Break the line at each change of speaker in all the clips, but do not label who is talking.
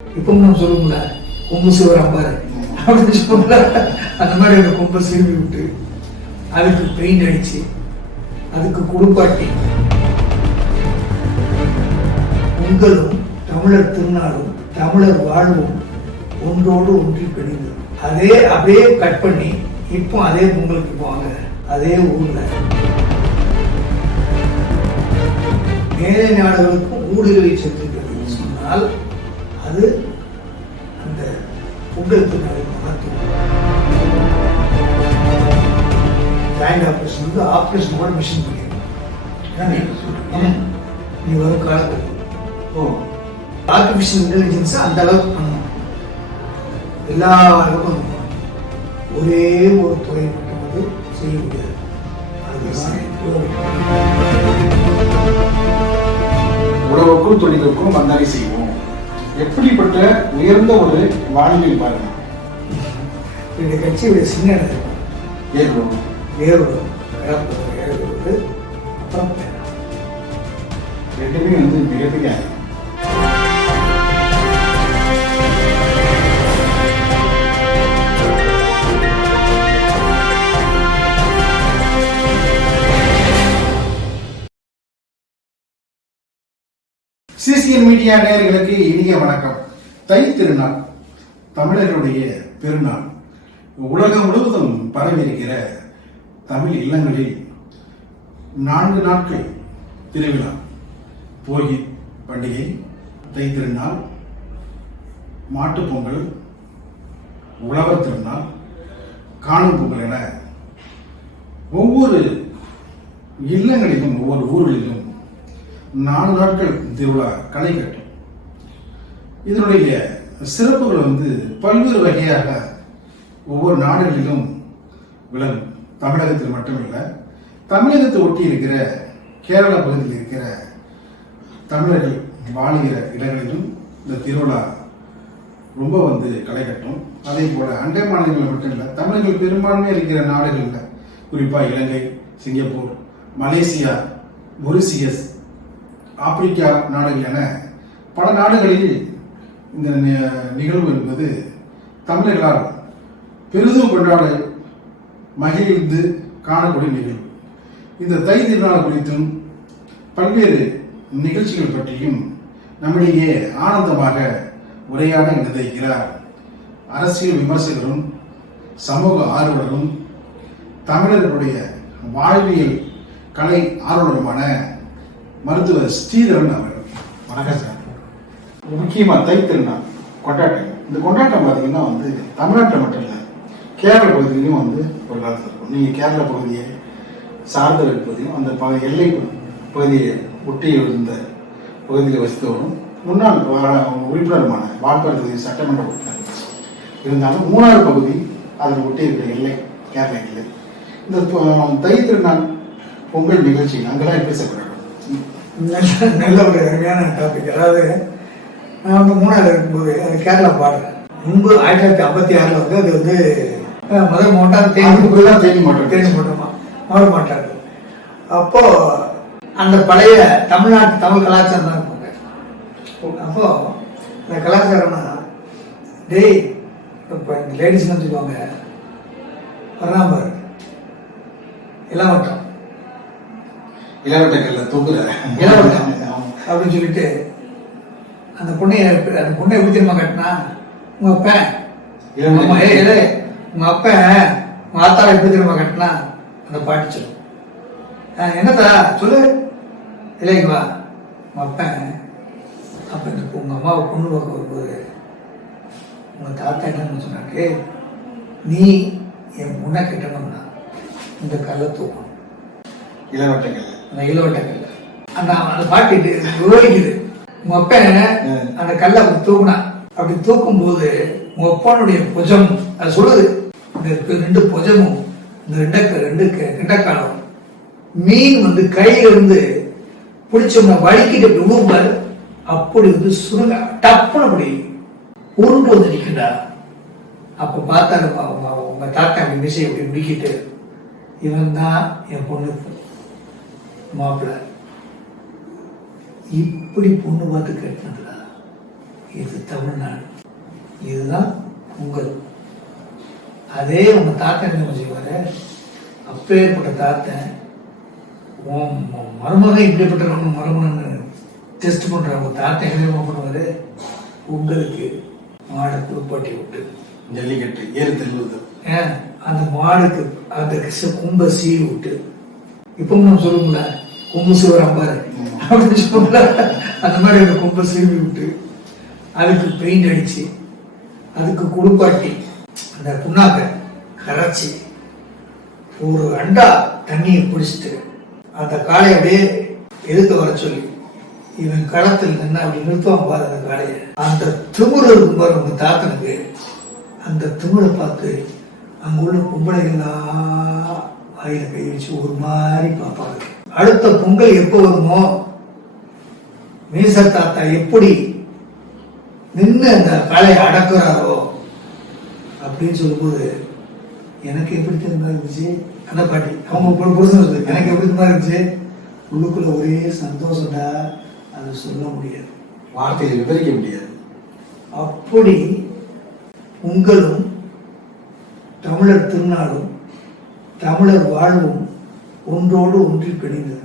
இப்போ நம்ம சொல்லுவோம்ல கொம்பு சிவர் பாரு. அப்படின்னு சொல்லுவோம்ல அந்த மாதிரி அந்த கொம்பை சீவி விட்டு அதுக்கு பெயிண்ட் அடிச்சு அதுக்கு குடுப்பாட்டி உங்களும் தமிழர் திருநாளும் தமிழர் வாழ்வும் ஒன்றோடு ஒன்றி பிடிந்தது அதே அப்படியே கட் பண்ணி இப்போ அதே பொங்கலுக்கு போவாங்க. அதே ஊர்ல. மேலை நாடுகளுக்கும் ஊடுருவி சென்றிருக்கிறது. சொன்னால் அது அந்த பொங்கல் திருநாளின் மகத்துவம். ஜாயிண்ட் ஆப்ரேஷன் வந்து ஆப்ரேஷன் கூட மிஷின் பண்ணிருக்கோம். நீ வரும் காலத்தில்
ஓ
ஆர்டிஃபிஷியல் இன்டெலிஜென்ஸ் அந்த அளவுக்கு பண்ணணும். எல்லா அளவுக்கும் ஒரே ஒரு துறை மட்டும் அது செய்ய முடியாது. அதுதான்
தொழிலுக்கும் வந்தாலே செய்வோம். எப்படிப்பட்ட உயர்ந்த ஒரு வானிலை பாருங்க
இந்த கட்சியுடைய சின்ன
ஏற்படும்
வேறுபடும் வேறுபடுவது அப்புறம்.
ரெண்டுமே வந்து மிகப்பெரிய ஆயுதம். மீடியா நேயர்களுக்கு இனிய வணக்கம் தை திருநாள் தமிழர்களுடைய பெருநாள் உலகம் முழுவதும் பரவியிருக்கிற தமிழ் இல்லங்களில் நான்கு நாட்கள் திருவிழா போகி பண்டிகை தை திருநாள் மாட்டுப் பொங்கல் உழவர் திருநாள் காணும் பொங்கல் என ஒவ்வொரு இல்லங்களிலும் ஒவ்வொரு ஊர்களிலும் நாலு நாட்கள் திருவிழா களை கட்டும். இதனுடைய சிறப்புகள் வந்து பல்வேறு வகையாக ஒவ்வொரு நாடுகளிலும் விளங்கும். தமிழகத்தில் மட்டுமில்லை தமிழகத்தை ஒட்டி இருக்கிற கேரள பகுதியில் இருக்கிற தமிழர்கள் வாழுகிற இடங்களிலும் இந்த திருவிழா ரொம்ப வந்து களை கட்டும். அதே போல அண்டை மாநிலங்களில் மட்டும் இல்லை தமிழர்கள் பெரும்பான்மையாக இருக்கிற நாடுகளில் குறிப்பாக Ilangai Singapore Malaysia Mauritius Africa நாடுகள் என பல நாடுகளில் இந்த நிகழ்வு என்பது தமிழர்களால் பெரிதும் கொண்டாட மகிழ்ந்து காணக்கூடிய நிகழ்வு. இந்த தை திருநாள் குறித்தும் பல்வேறு நிகழ்ச்சிகள் பற்றியும் நம்மிடையே ஆனந்தமாக உரையாட இணைந்திருக்கிறார் அரசியல் விமர்சகரும் சமூக ஆர்வலரும் தமிழர்களுடைய வாழ்வியல் கலை ஆர்வலருமான மருத்துவர் ஸ்ரீதரன் அவர்கள். வணக்கம் சார். முக்கியமாக தை திருநாள் கொண்டாட்டம். இந்த கொண்டாட்டம் பார்த்தீங்கன்னா வந்து தமிழ்நாட்டில் மட்டும் இல்லை கேரள பகுதியிலையும் வந்து ஒரு காலத்தில் இருக்கும். நீங்கள் கேரள பகுதியை சார்ந்த இருப்பதையும் அந்த ப எல்லை பகுதியை ஒட்டி இருந்த பகுதியில் வசித்தவரும் முன்னாள் உறுப்பினருமான வாக்காளர் தொகுதி சட்டமன்ற உறுப்பினர் இருந்தாலும் மூணாவது பகுதி அதில் ஒட்டி இருக்கிற எல்லை கேரள எல்லை. இந்த தை திருநாள் பொங்கல் நிகழ்ச்சி அங்கெல்லாம் எப்படி
நல்ல நல்ல ஒரு அருமையான டாபிக் அதாவது நான் வந்து மூணாவது இருக்கும்போது அது கேரளா பாடுறேன் முன்பு ஆயிரத்தி தொள்ளாயிரத்தி ஐம்பத்தி ஆறில் வந்து அது வந்து முதல் மோட்டார் தேனி
தான் தேனி மோட்டார்.
தேனி மோட்டமா மோட்டர் மாட்டார். அப்போ அந்த பழைய தமிழ்நாட்டு தமிழ் கலாச்சாரம் தான் இருப்பாங்க அப்போ அந்த கலாச்சாரம்னா டேய் இப்போ இந்த லேடிஸ்லாம் சொல்லுவாங்க. பாரு. எல்லாம் வட்டம்
இளவட்டக்கல்ல தொங்குற
அப்படின்னு சொல்லிட்டு அந்த பொண்ணைய அந்த பொண்ணை எப்படி தெரியுமா கட்டினா உங்க அப்பன் ஏய், உங்க அப்பன் உங்க ஆத்தாரை எப்படி தெரியுமா கட்டினா? அந்த பாட்டு சொல்லும். "ஆ, என்னத்தா சொல்லு. இல்லைங்க வா. உங்க அப்பன் அப்ப இந்த உங்க அம்மாவை பொண்ணு பார்க்க வரும்போது உங்க தாத்தா என்ன சொன்னாரு? நீ என் பொண்ணை கட்டணும்னா இந்த கல்லை தூக்கணும்.
இளவட்டக்கல்ல
அந்த இளவட்டங்கள்ல. அந்த அந்த பாட்டு இது விவரிக்குது. உங்க அப்பன் அந்த கல்லை அப்படி தூக்குனான் அப்படி தூக்கும் போது உங்க அப்பனுடைய புஜம் அது சொல்லுது. இந்த ரெண்டு புஜமும் இந்த ரெண்ட ரெண்டு கிண்டக்காலம் மீன் வந்து கையில இருந்து பிடிச்சவங்க வலிக்கிட்டு அப்படி ஊர்பாரு அப்படி வந்து சுருங்க டப்புன்னு அப்படி உருண்டு வந்து நிற்குண்டா அப்ப பார்த்தா நம்ம அவங்க உங்க தாத்தா மிசை இப்படி முடிக்கிட்டு இவன் தான் என் பொண்ணுக்கு மாப்பிள்ளை இப்படி பொண்ணு பார்த்து கட்டினதுடா. இது தமிழ்நாடு. இதுதான் பொங்கல் அதே உங்க தாத்தன் என்ன செய்வாரு அப்பேற்பட்ட தாத்தன் உன் மருமகன் இப்படிப்பட்ட நம்ம மருமகன் டெஸ்ட் பண்ற உங்க தாத்தன் என்ன பண்ணுவாரு? உங்களுக்கு மாடை குளிப்பாட்டி விட்டு.
ஜல்லிக்கட்டு ஏறு தள்ளுவது.
ஏன் அந்த மாடுக்கு அந்த கும்ப சீவி விட்டு இப்பவும் நம்ம சொல்லுவோம்ல கும்பு சிவர் அம்பாரு. அப்படின்னு சொல்லுவோம்ல அந்த மாதிரி அந்த கும்ப சீவி விட்டு அதுக்கு பெயிண்ட் அடிச்சு அதுக்கு குளிப்பாட்டி அந்த புண்ணாக்கை கரைச்சி ஒரு அண்டா தண்ணியை குடிச்சிட்டு அந்த காளையை அப்படியே எதுக்க வர சொல்லி இவன் களத்தில் நின்று அப்படி நிறுத்துவான் பாரு அந்த காளையை. அந்த திமிரு இருக்கும் பாரு உங்க தாத்தனுக்கு. அந்த திமுறை பார்த்து அங்குள்ள பொம்பளைகள்லாம் வாயில கை வச்சு ஒரு மாதிரி பார்ப்பாங்க. அடுத்த பொங்கல் எப்போ வருமோ மீச தாத்தா எப்படி நின்று அந்த காளையை அடக்குறாரோ அப்படின்னு சொல்லும்போது எனக்கு எப்படி தெரியுமா இருந்துச்சு? அந்த பாட்டி அவங்க புரு- புருஷன் சொல்லுது எனக்கு எப்படி தெரியுமா இருந்துச்சு? உள்ளுக்குள்ள ஒரே சந்தோஷம்டா அதை சொல்ல முடியாது.
வார்த்தையை விவரிக்க முடியாது.
அப்படி உங்களும் தமிழர் திருநாளும் தமிழர் வாழ்வும் ஒன்றோடு ஒன்றி பிணைந்தது.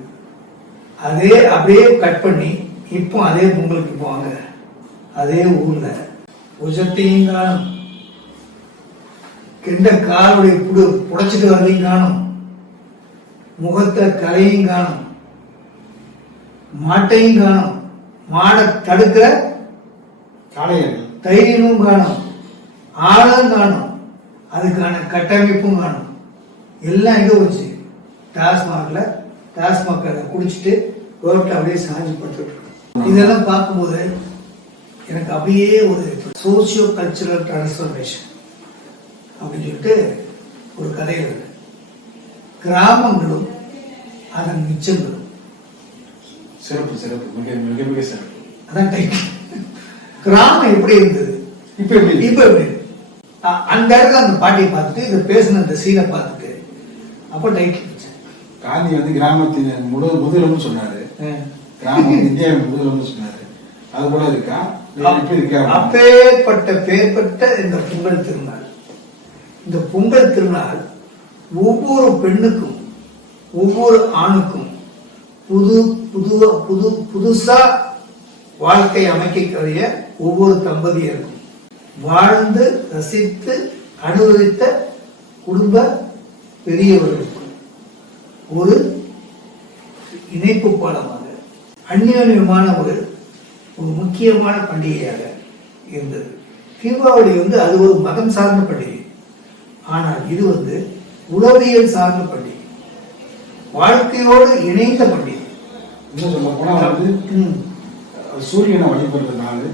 அதே அப்படியே கட் பண்ணி இப்போ அதே பொங்கலுக்கு போவாங்க. அதே ஊர்ல. உஜத்தையும் காணும். கெண்ட காலுடைய புடு புடைச்சிட்டு வரதையும் காணும். முகத்தை கலையும் காணும். மாட்டையும் காணும். மாடை
காளையர்கள்
தைரியமும் காணும். ஆளும் காணும். அதுக்கான கட்டமைப்பும் காணும். எல்லாம் எங்க போச்சு? டாஸ்மாக்ல டாஸ்மாக் குடிச்சிட்டு ரோட்ல அப்படியே சாஞ்சு படுத்துட்டு. இதெல்லாம் பார்க்கும்போது எனக்கு அப்படியே ஒரு சோசியோ கல்ச்சுரல் டிரான்ஸ்ஃபர்மேஷன் அப்படின்னு சொல்லிட்டு ஒரு கதை இருக்கு கிராமங்களும் அதன் மிச்சங்களும்.
சிறப்பு சிறப்பு. மிக மிக மிக சிறப்பு.
அதான் டைட்டில் கிராமம் எப்படி இருந்தது?
இப்ப எப்படி?
இப்ப எப்படி? அந்த இடத்துல அந்த பாட்டியை பார்த்துட்டு இதை பேசின அந்த சீனை பார்த்துட்டு அப்போ டைட்டில்
காந்தி வந்து கிராமத்தின் முழு முதல்வர்னு சொன்னாரு. கிராமம் இந்தியாவின் முதல்வர்னு சொன்னாரு. அது போல இருக்கா?
அப்பேற்பட்ட பேர்பட்ட இந்த பொங்கல் திருநாள். இந்த பொங்கல் திருநாள் ஒவ்வொரு பெண்ணுக்கும் ஒவ்வொரு ஆணுக்கும் புது புது புது புதுசா வாழ்க்கை அமைக்கக்கூடிய ஒவ்வொரு தம்பதியருக்கும் வாழ்ந்து ரசித்து அனுபவித்த குடும்ப பெரியவர்களுக்கும் ஒரு இணைப்பு பாலமாக அந்யோன்யமான ஒரு ஒரு முக்கியமான பண்டிகையாக இருந்தது. தீபாவளி வந்து அது ஒரு மதம் சார்ந்த பண்டிகை. ஆனால் இது வந்து உளவியல் சார்ந்த பண்டிகை. வாழ்க்கையோடு இணைந்த பண்டிகை.
இன்னும் சொல்ல வந்து. சூரியனை வழிபடுற நாள்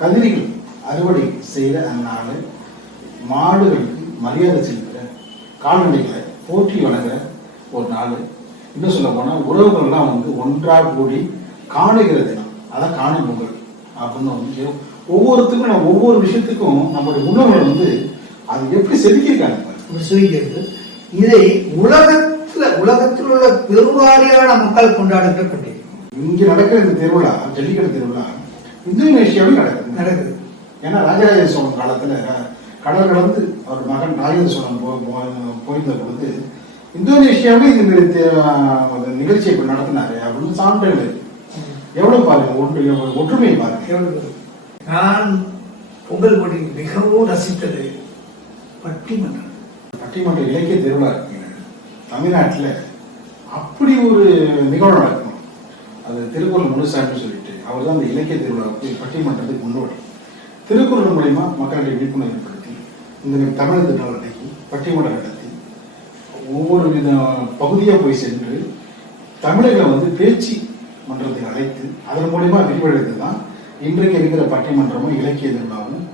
கதிரிகள் அறுவடை செய்கிற அந்த நாள் மாடுகளுக்கு மரியாதை செலுத்துகிற கால்நடைகளை போற்றி வணங்குற ஒரு நாள். இன்னும் சொல்ல போனா உறவுகள்லாம் வந்து ஒன்றாக கூடி காணுகிற தினம். அதான் காணும் பொங்கல். அப்படின்னு வந்து. ஒவ்வொருத்துக்கும் நம்ம ஒவ்வொரு விஷயத்துக்கும் நம்மளுடைய உணவுகள் வந்து அது எப்படி செதுக்கியிருக்காங்க
சொல்லிக்கிறது இதை உலகத்துல உலகத்தில் உள்ள பெருவாரியான மக்கள் கொண்டாடுகிற பண்டிகை
இங்க நடக்கிற இந்த திருவிழா ஜல்லிக்கட்டு திருவிழா இந்தோனேஷியாவில் நடக்குது.
நடக்குது.
ஏன்னா ராஜராஜ சோழன் காலத்துல கடல் கடந்து அவர் மகன் ராஜேந்திர சோழன் போயிருந்த பொழுது இந்தோனேஷியாவில் இந்த மாதிரி நிகழ்ச்சியை இப்ப நடத்தினாரு அப்படின்னு சான்றுகள். எவ்வளவு பாருங்க ஒன்று ஒற்றுமையை பாருங்க?
நான் பொங்கல் பண்டிகை மிகவும் ரசித்தது பட்டிமன்றம்.
பட்டிமன்ற இலக்கிய திருவிழா இருக்குங்க. தமிழ்நாட்டுல அப்படி ஒரு நிகழ்வு நடக்கணும். அது திருக்குறள் முழுசாமின்னு சொல்லிட்டு அவர் தான் அந்த இலக்கிய திருவிழாவுக்கு பட்டிமன்றத்துக்கு முன்னோடி. திருக்குறள் மூலயமா மக்களிடையே விழிப்புணர்வு. இந்த தமிழ் திருநாளைக்கு பட்டிமன்ற நடத்தி ஒவ்வொரு வித பகுதியாக போய் சென்று தமிழர்களை வந்து பேச்சு மன்றத்தை அழைத்து அதன் மூலயமா விரிவடைந்து தான் இன்றைக்கு இருக்கிற பட்டிமன்றமும் இலக்கிய திருவிழாவும்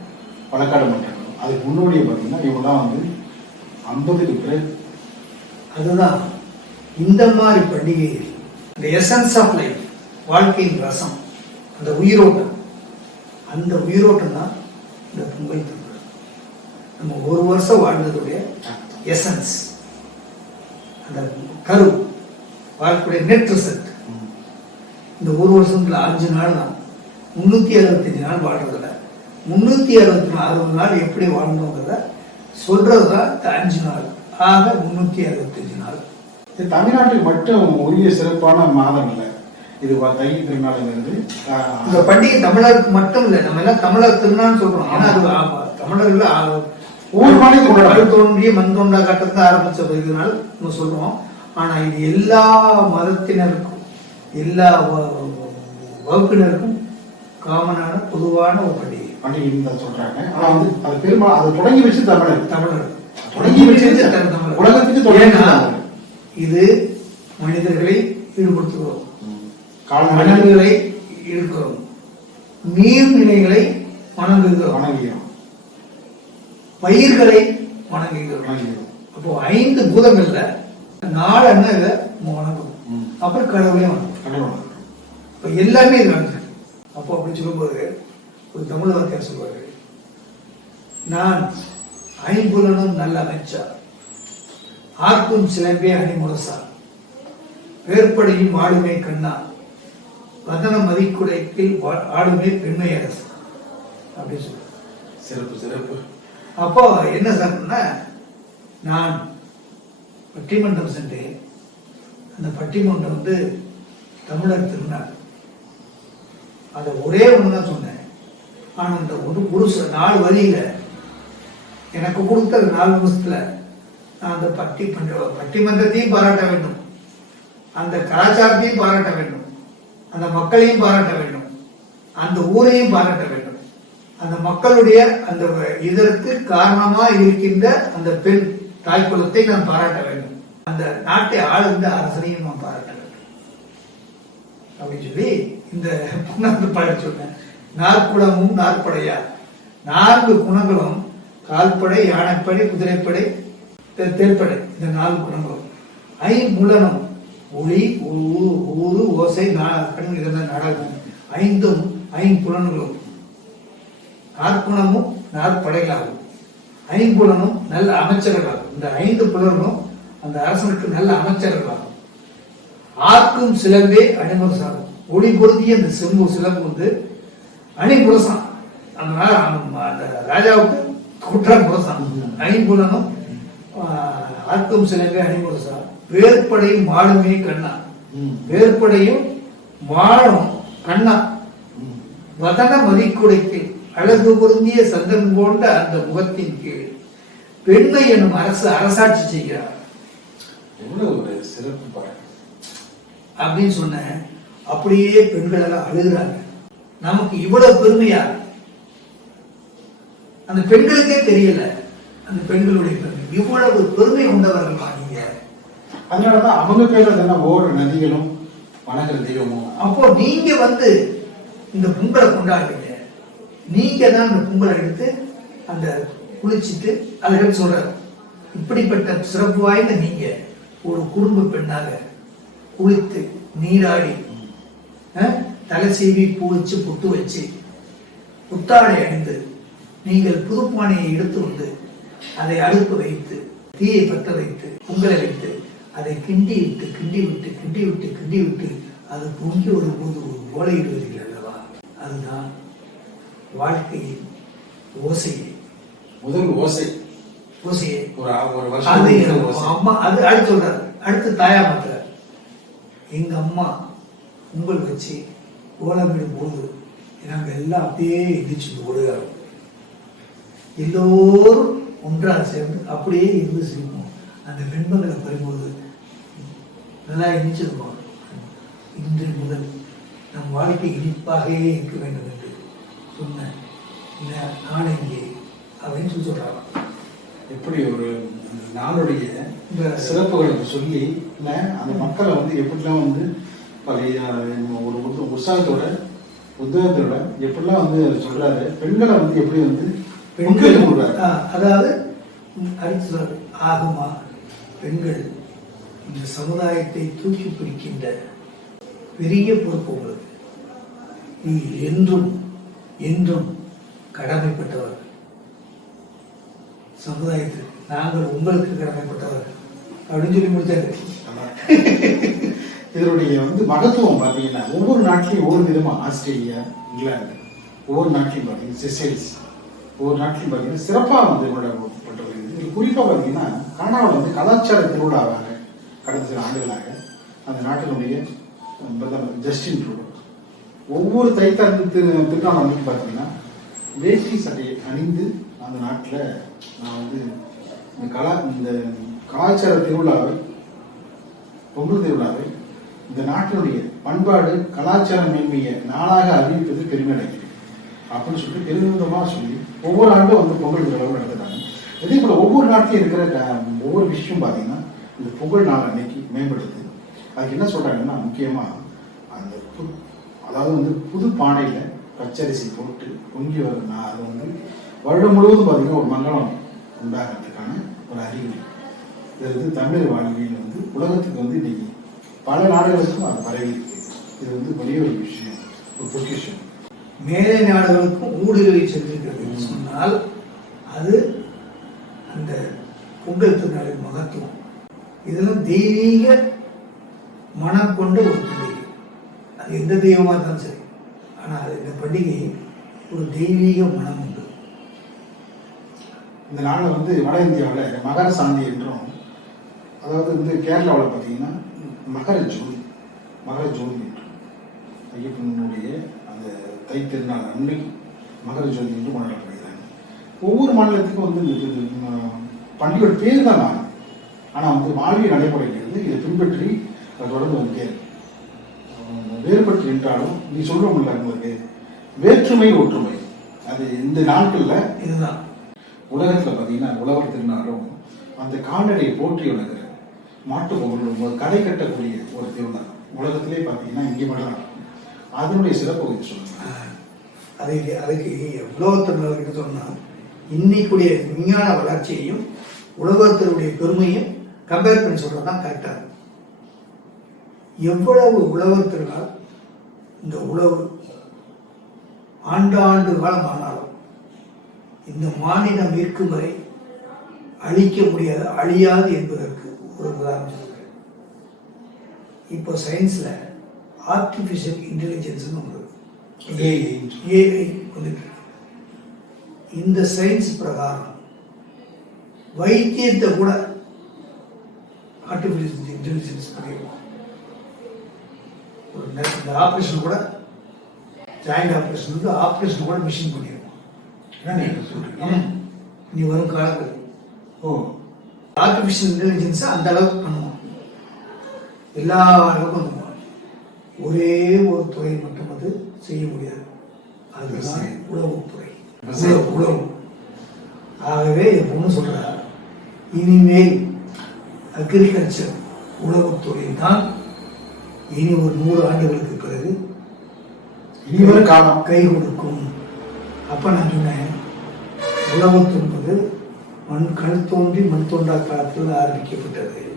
பழக்காடு மன்றங்களும். அதுக்கு முன்னோடியே பார்த்தீங்கன்னா இவங்கெல்லாம் வந்து ஐம்பதுக்கு பிறகு.
அதுதான். இந்த மாதிரி பண்டிகைகள் இந்த எசன்ஸ் ஆஃப் லைஃப் வாழ்க்கையின் ரசம் அந்த உயிரோட்டம் அந்த உயிரோட்டம் தான் இந்த பொங்கல் திருவிழா நம்ம ஒரு வருஷம் வாழ்ந்ததுடைய எசன்ஸ் அந்த கரு வாழ்க்கையுடைய நெட் ரிசல்ட் இந்த ஒரு வருஷத்துல அஞ்சு நாள் தான். முன்னூத்தி அறுபத்தஞ்சு நாள் வாழ்றதுல. முன்னூத்தி அறுபத்தி அறுபது நாள் எப்படி வாழ்ந்தோங்கிறத சொல்றதுதான் இந்த அஞ்சு நாள். ஆக முன்னூத்தி அறுபத்தஞ்சு நாள்.
இது தமிழ்நாட்டுக்கு மட்டும் உரிய சிறப்பான மாதம் இல்லை. இது தை திருநாளிலிருந்து
இந்த பண்டிகை தமிழருக்கு மட்டும் இல்லை. நம்ம எல்லாம் தமிழர் திருநாள்னு சொல்றோம். ஏன்னா அது தமிழர்கள்
கொண்டாடுறாங்க.
கல் தோன்றிய மண் தோன்றா கட்டத்தை ஆரம்பிச்ச இதனால் நம்ம சொல்றோம். ஆனா இது எல்லா மதத்தினருக்கும் எல்லா வகுப்பினருக்கும் காமனான பொதுவான ஒரு பண்டிகை
பண்டிகை சொல்றாங்க. ஆனா வந்து அது பெரும்பாலும் அதை தொடங்கி வச்சு தமிழர்.
தமிழர்.
தொடங்கி வச்சு
தமிழர்.
உலகத்துக்கு
ஏன்னா. இது மனிதர்களை ஈடுபடுத்துகிறோம். மனங்களை ஈடுக்கிறோம் நீர்நிலைகளை வணங்குகிறோம்.
வணங்குகிறோம்.
பயிர்களை வணங்குகிறோம் அப்போ ஐந்து பூதங்கள்ல நாலெண்ண இதை? வணங்கும். அப்புறம் கடவுளையும் வணங்கும்
கடவுள்.
இப்போ எல்லாமே இது நடந்துருக்கு அப்போ அப்படி சொல்லும்போது ஒரு தமிழ் வார்த்தையார் சொல்வாரு நான் ஐம்புலனும் நல்ல அமைச்சா ஆர்க்கும் சிலம்பே அணிமுரசா. வேற்படையும் ஆளுமை கண்ணா. வதன மதிக்குடைக்கில் வா- ஆளுமை பெண்மை அரசு. அப்படின்னு சொல்லுவார்
சிறப்பு சிறப்பு.
அப்போ என்ன சார்னா நான் பட்டிமன்றம் சென்றேன். அந்த பட்டிமன்றம் வந்து தமிழர் திருநாள். அதை ஒரே ஒன்று தான் சொன்னேன். ஆனால் அந்த ஒரு ஒரு நாலு வரியில எனக்கு கொடுத்த நாலு நிமிஷத்துல நான் அந்த பட்டி பண்ற பட்டிமன்றத்தையும் பாராட்ட வேண்டும். அந்த கலாச்சாரத்தையும் பாராட்ட வேண்டும். அந்த மக்களையும் பாராட்ட வேண்டும். அந்த ஊரையும் பாராட்ட வேண்டும். அந்த மக்களுடைய அந்த இதற்கு காரணமா இருக்கின்ற அந்த பெண் தாய்க்குலத்தை நாம் பாராட்ட வேண்டும். அந்த நாட்டை ஆளுந்த அரசனையும் நாம் பாராட்ட வேண்டும். அப்படின்னு சொல்லி இந்த புண்ணாந்து பாட சொன்னேன் நாற்குடமும் நாற்படையா. நான்கு குணங்களும் கால்படை யானைப்படை குதிரைப்படை தேர்ப்படை இந்த நான்கு குணங்களும். ஐம்புலனும் ஒளி ஊரு ஊறு ஓசை நா- கண் இதெல்லாம் நாடகம். ஐந்தும் ஐந்து புலன்களும். நாற்குணமும் நாற்படைகளாகும். ஐம்புலனும் நல்ல அமைச்சர்களாகும். இந்த ஐந்து புலனும் அந்த அரசனுக்கு நல்ல அமைச்சர்களாகும். ஆர்க்கும் சிலம்பே அணிமுரசாகும். ஒளி பொருந்திய அந்த செம்பு சிலம்பு வந்து அணிமுரசம். அந்த நா- அந்த- ராஜாவுக்கு குற்றம் முரசம். ஐம்புலனும் ஆஹ், ஆர்க்கும் சிலம்பே அணிமுரசா வேற்படையும் மாளுமே கண்ணா. வேற்படையும் மாளும் கண்ணா. வதன மதிக்குடைக்கு அழகு பொருந்திய சந்தன் போன்ற அந்த முகத்தின் கீழ் பெண்மை எனும் அரசு அரசாட்சி செய்கிறார்.
சிறப்பு
அப்படின்னு சொன்னேன் அப்படியே பெண்கள் எல்லாம் அழுகுறாங்க. நமக்கு இவ்வளவு பெருமையா? அந்த பெண்களுக்கே தெரியல. அந்த பெண்களுடைய பெருமை. இவ்வளவு பெருமை கொண்டவர்களா நீங்க
அதனாலதான் அவங்க கையில தானே ஓடுற நதிகளும் வணங்குற தெய்வமும்
அப்போ நீங்க வந்து இந்த பொங்கலை கொண்டாடுறீங்க நீங்க தான் அந்த பொங்கலை எடுத்து அந்த குளிச்சுட்டு அழகன் சொல்றாரு. இப்படிப்பட்ட சிறப்பு வாய்ந்த நீங்க ஒரு குடும்ப பெண்ணாக குளித்து நீராடி அஹ், தலை சீவி பூ வச்சு பொட்டு வச்சு புத்தாடை அணிந்து நீங்கள் புதுப்பானையை எடுத்து வந்து அதை அடுப்பு வைத்து தீயை பற்ற வைத்து பொங்கலை வைத்து அதை கிண்டி விட்டு கிண்டி விட்டு கிண்டி விட்டு கிண்டி விட்டு அது பொங்கி வரும்போது ஒரு ஓலையிடுவீர்கள் அல்லவா? அதுதான் வாழ்க்கையின் ஓசையை
முதல் ஓசை.
ஓசையை.
ஒரு ஒரு வருஷம்
அம்மா அது அடுத்து சொல்றாரு. அடுத்து தாயா மாத்துறாரு எங்க அம்மா பொங்கல் வச்சு கோலமிடும் போது நாங்க எல்லாம் அப்படியே எந்திரிச்சு ஓடுகிறோம் எல்லோரும் ஒன்றாக சேர்ந்து அப்படியே இருந்து சிரிப்போம். அந்த வெண்பங்களை பெறும்போது நல்லா எந்திரிச்சிருப்போம். இன்று முதல் நம் வாழ்க்கை இனிப்பாகவே இருக்க வேண்டும். என்று சொன்ன இந்த நாளெங்கே அப்படின்னு சொல்லி சொல்றாங்க.
எப்படி ஒரு நாளுடைய
இந்த
சிறப்புகளை சொல்லி இல்ல அந்த மக்களை வந்து எப்படிலாம் வந்து பழைய ஒரு உற்சாகத்தோட உத்வேகத்தோட எப்படிலாம் வந்து சொல்றாரு பெண்களை வந்து எப்படி வந்து
பெண்கள்
கொடுக்குறாரு
அதாவது அடுத்து சொல்றாரு, ஆகுமா? பெண்கள் இந்த சமுதாயத்தை தூக்கி பிடிக்கின்ற பெரிய பொறுப்பு உங்களுக்கு. நீங்கள் என்றும் என்றும் கடமைப்பட்டவர். சமுதாயத்திற்கு நாங்கள் உங்களுக்கு கடமைப்பட்டவர் அப்படின்னு சொல்லி
முடித்தாரு. இதனுடைய வந்து மகத்துவம் பார்த்தீங்கன்னா ஒவ்வொரு நாட்டிலையும் ஒவ்வொரு விதமாக ஆஸ்திரேலியா இங்கிலாந்து ஒவ்வொரு நாட்டிலையும் பார்த்தீங்கன்னா செசல்ஸ் ஒவ்வொரு நாட்டிலையும் பார்த்தீங்கன்னா சிறப்பாக வந்து கொண்டாடப்பட்டு இது குறிப்பாக பார்த்தீங்கன்னா கனடாவில் வந்து கலாச்சார திருவிழாவாக கடந்த சில ஆண்டுகளாக அந்த நாட்டினுடைய பிரதமர் ஜஸ்டின் ட்ரூடோ ஒவ்வொரு தைத்தாண்டு திரு திருநாள் அன்னைக்கு பார்த்தீங்கன்னா வேஷ்டி சட்டையை அணிந்து அந்த நாட்டில் நான் வந்து இந்த கலா இந்த கலாச்சார திருவிழாவை பொங்கல் திருவிழாவை இந்த நாட்டினுடைய பண்பாடு கலாச்சார மேன்மையை நாளாக அறிவிப்பது பெருமை அடைகிறேன் அப்படின்னு சொல்லிட்டு பெருமிதமாக சொல்லி ஒவ்வொரு ஆண்டும் வந்து பொங்கல் திருவிழாவை நடத்துகிறாங்க இதே போல் ஒவ்வொரு நாட்டிலையும் இருக்கிற க- ஒவ்வொரு விஷயம் பார்த்தீங்கன்னா இந்த பொங்கல் நாள் அன்னைக்கு மேம்படுது. அதுக்கு என்ன சொல்கிறாங்கன்னா முக்கியமாக அந்த அதாவது வந்து புது பானையில பச்சரிசி போட்டு பொங்கி வருதுன்னா அது வந்து வருடம் முழுவதும் பார்த்தீங்கன்னா ஒரு மங்களம் உண்டாகிறதுக்கான ஒரு அறிகுறி. இது வந்து தமிழ் வாழ்வியல் வந்து உலகத்துக்கு வந்து இன்னைக்கு பல நாடுகளுக்கும் அது பரவி இருக்கு. இது வந்து பெரிய ஒரு விஷயம் ஒரு பொக்கிஷன்
மேலை நாடுகளுக்கும் ஊடுருவி சென்றிருக்கிறது என்று சொன்னால் அது அந்த பொங்கல் திருநாளின் மகத்துவம். இதெல்லாம் தெய்வீக மனம் கொண்ட ஒரு பண்டிகை அது எந்த தெய்வமாக இருந்தாலும் சரி. ஆனால் இந்த பண்டிகை ஒரு தெய்வீக மனம் உண்டு.
இந்த நாளில் வந்து வட இந்தியாவில் மகர சாந்தி என்றும் அதாவது வந்து கேரளாவில் பார்த்தீங்கன்னா மகர ஜோதி மகர ஜோதி என்றும் ஐயப்பனுடைய அந்த தை திருநாள் அன்னைக்கு மகர ஜோதி என்று கொண்டாடப்படுகிறாங்க. ஒவ்வொரு மாநிலத்துக்கும் வந்து இந்த பண்டிகையோட பேர் தான் மாறும். ஆனால் வந்து வாழ்வியல் நடைமுறைங்கிறது இதை பின்பற்றி தொடர்ந்து வந்துட்டே இருக்கு. வேறுபட்டு நின்றாலும் நீ சொல்றோம்ல உங்களுக்கு வேற்றுமை ஒற்றுமை. அது இந்த நாட்களில்
இதுதான்.
உலகத்துல பாத்தீங்கன்னா உழவர் திருநாளும் அந்த கால்நடையை போற்றி உலகிற மாட்டு பொங்கலும் ஒரு கட்டக்கூடிய ஒரு திருநாள். உலகத்திலே பாத்தீங்கன்னா இங்கே மட்டும் அதனுடைய சிறப்பு கொஞ்சம் சொல்லுங்க.
அதுக்கு அதுக்கு உலகத்திற்கு சொன்னால் இன்னைக்குடைய விஞ்ஞான வளர்ச்சியையும் உலகத்தினுடைய பெருமையும் கம்பேர் பண்ணி சொல்றது தான் கரெக்டாக இருக்கும். எவ்வளவு உழவர் திருநாள் இந்த உழவு ஆண்டாண்டு காலம் ஆனாலும் இந்த மாநிலம் இருக்கும் வரை அழிக்க முடியாது அழியாது என்பதற்கு ஒரு உதாரணம் சொல்கிறேன் இப்போ சயின்ஸ்ல ஆர்டிஃபிஷியல் இன்டெலிஜென்ஸ்னு ஒன்று. ஏஐ வந்துட்டு. இந்த சயின்ஸ் பிரகாரம் வைத்தியத்தை கூட ஆர்டிஃபிஷியல் இன்டெலிஜென்ஸ் பண்ணிடுவோம் ஒரு நெ- இந்த ஆப்ரேஷன் கூட ஜாயிண்ட் ஆப்ரேஷன் வந்து ஆப்ரேஷன் கூட மிஷின் பண்ணிடுவோம்
என்ன சொல்றீங்க.
இனி வரும் காலங்கள்
ஓ
ஆர்டிஃபிஷியல் இன்டெலிஜென்ஸை அந்த அளவுக்கு பண்ணுவோம். எல்லா அளவுக்கும் பண்ணுவோம் ஒரே ஒரு துறை மட்டும் அது செய்ய முடியாது. அதுதான். உளவுத்துறை. உளவு உளவு ஆகவே பொண்ணு சொல்றா இனிமேல் அக்ரிகல்ச்சர் உளவுத்துறை தான் இனி ஒரு நூறு ஆண்டுகளுக்கு பிறகு
இனி காலம்
கை கொடுக்கும். அப்ப நான் சொன்னேன் உலகம் என்பது மண் கல் தோன்றி மண் தோன்றா காலத்தில் ஆரம்பிக்கப்பட்டது.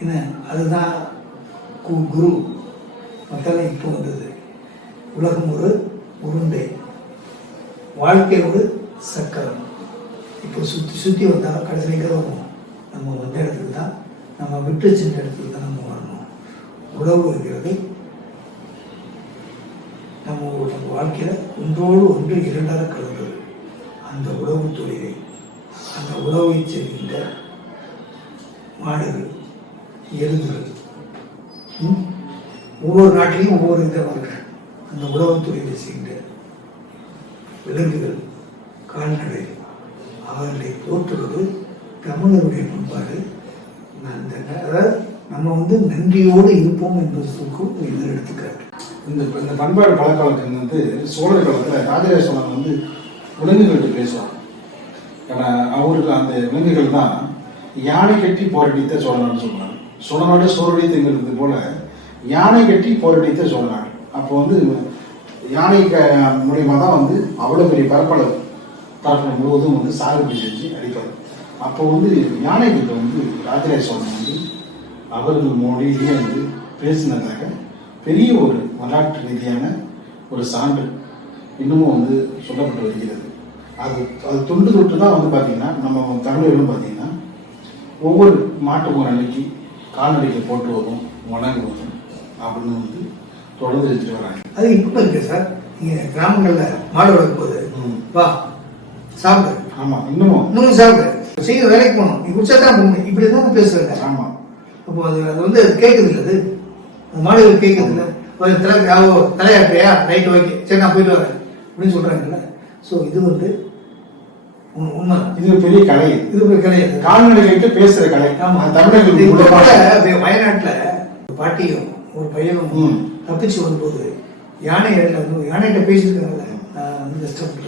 என்ன? அதுதான் கு- குரு மத்தெல்லாம் இப்போ வந்தது. உலகம் ஒரு உருண்டை. வாழ்க்கை ஒரு சக்கரம். இப்போ சுற்றி சுற்றி வந்தாலும் கடைசியில் எங்கே நம்ம வந்த இடத்துக்கு தான் நம்ம விட்டு சென்ற இடத்துல தான் நம்ம வரணும். உழவு இருக்கிறது. நம்ம நம்ம வாழ்க்கையில் ஒன்றோடு ஒன்று இரண்டாக கலந்தது. அந்த உழவு தொழிலை அந்த உழவை செய்கின்ற மாடுகள் எருதுகள் ஒவ்வொரு நாட்டிலையும் ஒவ்வொரு விதமாக இருக்கு. அந்த உழவு தொழிலை செய்கின்ற விலங்குகள் கால்நடை அவர்களை போற்றுவது தமிழருடைய பண்பாடு. அதாவது நம்ம வந்து நன்றியோடு இருப்போம் என்பதற்கும் இது எடுத்துக்காட்டு.
இந்த இந்த பண்பாடு பழக்க வழக்கம் வந்து சோழர் காலத்தில் ராஜராஜ சோழன் வந்து விலங்குகள்கிட்ட பேசுவாங்க ஏன்னா அவருக்கு அந்த விலங்குகள் தான் யானை கட்டி போராடித்த சோழநாடு சொல்றாங்க சோழநாடு சோரடித்துங்கிறது போல யானை கட்டி போராடித்த சோழநாடு அப்போ வந்து யானை க- மூலியமாக தான் வந்து அவ்வளோ பெரிய பரப்பளவு பரப்பளவு முழுவதும் வந்து சாகுபடி செஞ்சு அடிப்பாங்க அப்போ வந்து யானை கிட்ட வந்து ராஜராஜ சோழன் வந்து அவர்கள் மொழியிலேயே வந்து பேசினதாக பெரிய ஒரு வரலாற்று ரீதியான ஒரு சான்று இன்னமும் வந்து சொல்லப்பட்டு வருகிறது. அது அது தொண்டு தொட்டு தான் வந்து பார்த்தீங்கன்னா நம்ம தமிழர்களும் பார்த்தீங்கன்னா ஒவ்வொரு மாட்டு பொங்கல் அன்னைக்கு கால்நடைகள் போட்டுவதும் வணங்குவதும் அப்படின்னு வந்து தொடர்ந்து செஞ்சுட்டு வராங்க.
அது இப்போ இருக்கு சார். நீங்க கிராமங்கள்ல மாடு வளர்க்கும் போது. வா சாப்பிடு.
ஆமா இன்னமும்.
இன்னும் சாப்பிடு. சீக்கிரம் வேலைக்கு போகணும். நீ குடிச்சா தான் போகணும் இப்படி தான் பேசுறாங்க
ஆமா.
அப்போ அது அது வந்து அது கேட்குது இல்லை அது? அந்த மாடுகள் கேட்குது இல்லை? ஒரு தலை யாவோ தலையாட்டுறியா ரைட் ஓகே. சரி நான் போயிட்டு வரேன். அப்படின்னு சொல்றாங்கல்ல ஸோ இது வந்து உண்- உண்மை.
இது பெரிய கலை. இது.
ஒரு கிடையாது
கால்நடைகளுக்கு பேசுற கலை.
ஆமா.
அது தமிழர்கள்
வயநாட்டுல பாட்டியும் ஒரு பையனும். தப்பிச்சு வரும்போது யானை இடையில வந்து யானைகிட்ட பேசியிருக்காங்கல்ல ல.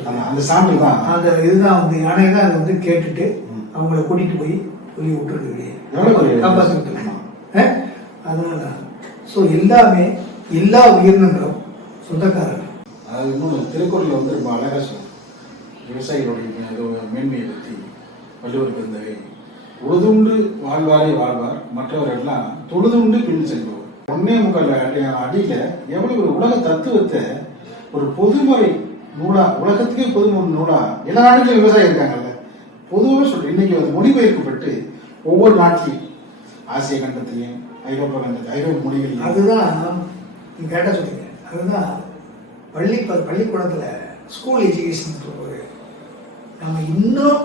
ஆமா, அந்த சான்று தான்.
அந்த இதுதான் வந்து யானை தான் அதை வந்து கேட்டுட்டு. அவங்கள கூட்டிட்டு போய் வெளியே விட்டுருக்கு வெளியே
எவ்வளவு பெரிய-
காப்பாற்றி விட்டுருக்கு
ஆமா.
அஹ்? அதனால ஸோ எல்லாமே எல்லா உயிரினங்களும் சொந்தக்காரர்கள்.
அது இன்னொன்று திருக்குறளில் வந்து ரொம்ப அழகாக சொல்லும் விவசாயிகளுடைய மேன்மையை பற்றி வள்ளுவர் பிறந்தவை உழுதுண்டு வாழ்வாரை வாழ்வார் மற்றவரெல்லாம் தொழுதுண்டு பின் செல்பவர். ஒன்னே முக்கால் அடி அடியில் எவ்வளவு ஒரு உலக தத்துவத்தை ஒரு பொதுமறை நூலா உலகத்துக்கே பொதுமறை நூலா எல்லா நாடுகளிலும் விவசாயம் இருக்காங்கல்ல. பொதுவாக சொல்றேன். இன்னைக்கு அது மொழிபெயர்க்கப்பட்டு ஒவ்வொரு நாட்டிலையும் ஆசிய கண்டத்திலையும் ஐரோப்பா கண்டத்தில் ஐரோப்பிய மொழிகளிலும்.
அதுதான் நீங்க கரெக்டாக சொன்னீங்க அதுதான் பள்ளி பள்ளிக்கூடத்துல ஸ்கூல் எஜுகேஷன் ஒரு நம்ம இன்னும்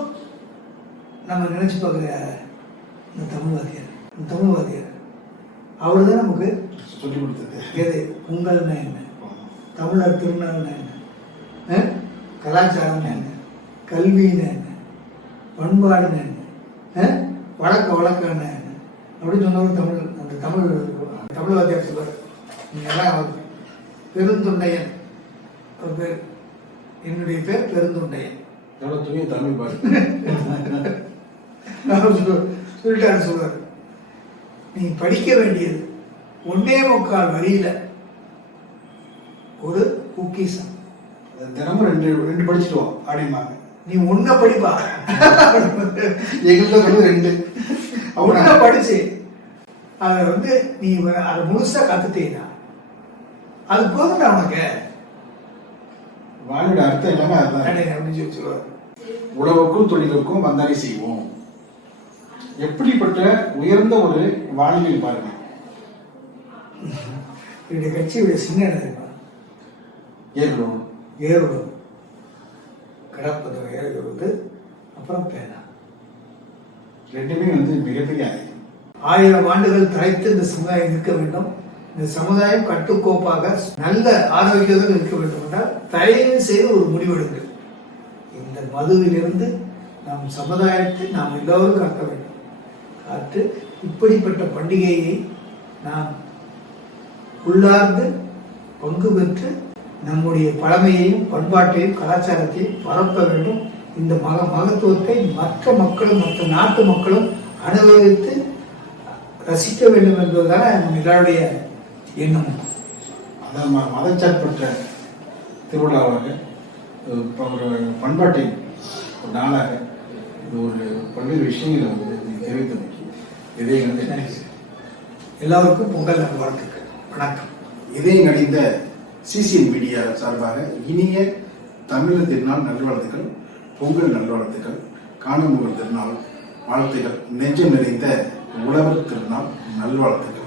நம்ம நினைச்சு பார்க்குற இந்த தமிழ் வாத்தியார் இந்த தமிழ் வாத்தியார். அவர் தான் நமக்கு
சொல்லிக் கொடுத்தது.
எது? பொங்கல்னா என்ன தமிழர் திருநாள்னா என்ன? கலாச்சாரம்னா என்ன கல்வின்னா என்ன பண்பாடுன்னா என்ன? வழக்க வழக்கம்னா என்ன? அப்படின்னு சொன்னவர் தமிழ் அந்த தமிழ் தமிழ் வாத்தியார் சொல்வார் நீங்கள்லாம் அவர் பெருந்தொண்டையன். அவர் பேர் என்னுடைய பேர் பெருந்தொண்டையன்.
தூய தமிழ்
சொல்~ சொல்லிட்டாரு சொல்வார் நீ படிக்க வேண்டியது ஒன்னே முக்கால் வரியில ஒரு பொக்கிஷம்
தினமும் ரெண்டு ரெண்டு படிச்சுட்டு அப்படிம்பாங்க
நீ ஒன்ன படிப்பா
எங்கள்கிட்ட சொல்லி ரெண்டு. அவங்க
படிச்சு அதை வந்து நீ அதை முழுசா கத்துட்டீங்கன்னா அது போதும்டா உனக்கு.
வாழ்வோட அர்த்தம் எல்லாமே அதுதான்
அப்படின்னு சொல்லி சொல்லுவார்
உழவுக்கும் தொழிலுக்கும் வந்தாரை செய்வோம். எப்படிப்பட்ட உயர்ந்த ஒரு வாழ்வியல் பாருங்க.
என்னுடைய கட்சியுடைய சின்ன
ஏற்கனவே
ஏறுடும் கடப்பதை ஏறுகிறது அப்புறம் பேனா.
ரெண்டுமே வந்து மிகப்பெரிய ஆயுதம்
ஆயிரம் ஆண்டுகள் தலைத்து இந்த சமுதாயம் இருக்க வேண்டும். இந்த சமுதாயம் கட்டுக்கோப்பாக நல்ல ஆரோக்கியத்துடன் இருக்க வேண்டும் என்றால் தயவு செய்து ஒரு முடிவெடுங்கள். இந்த மதுவிலிருந்து நம் சமுதாயத்தை நாம் எல்லோரும் காக்க வேண்டும். காத்து இப்படிப்பட்ட பண்டிகையை நாம் உள்ளார்ந்து பங்கு பெற்று நம்முடைய பழமையையும் பண்பாட்டையும் கலாச்சாரத்தையும் பரப்ப வேண்டும். இந்த மக மகத்துவத்தை மற்ற மக்களும் மற்ற நாட்டு மக்களும் அனுபவித்து ரசிக்க வேண்டும் என்பதுதானே எல்லாருடைய எண்ணம்.
அதான் மதச்சார்பற்ற திருவிழாவாக ஒரு பண்பாட்டை ஒரு நாளாக ஒரு பல்வேறு விஷயங்களை வந்து தெரிவித்தமைக்கு இதே வந்து
எல்லாருக்கும் பொங்கல் நல்வாழ்த்துக்கள். வணக்கம்.
இதே நடிந்த சிசிஎன் மீடியா சார்பாக இனிய தமிழர் திருநாள் நல்வாழ்த்துக்கள் பொங்கல் நல்வாழ்த்துக்கள் காணும்பொங்கல் திருநாள் வாழ்த்துக்கள் நெஞ்சம் நிறைந்த உழவர் திருநாள் நல்வாழ்த்துக்கள்.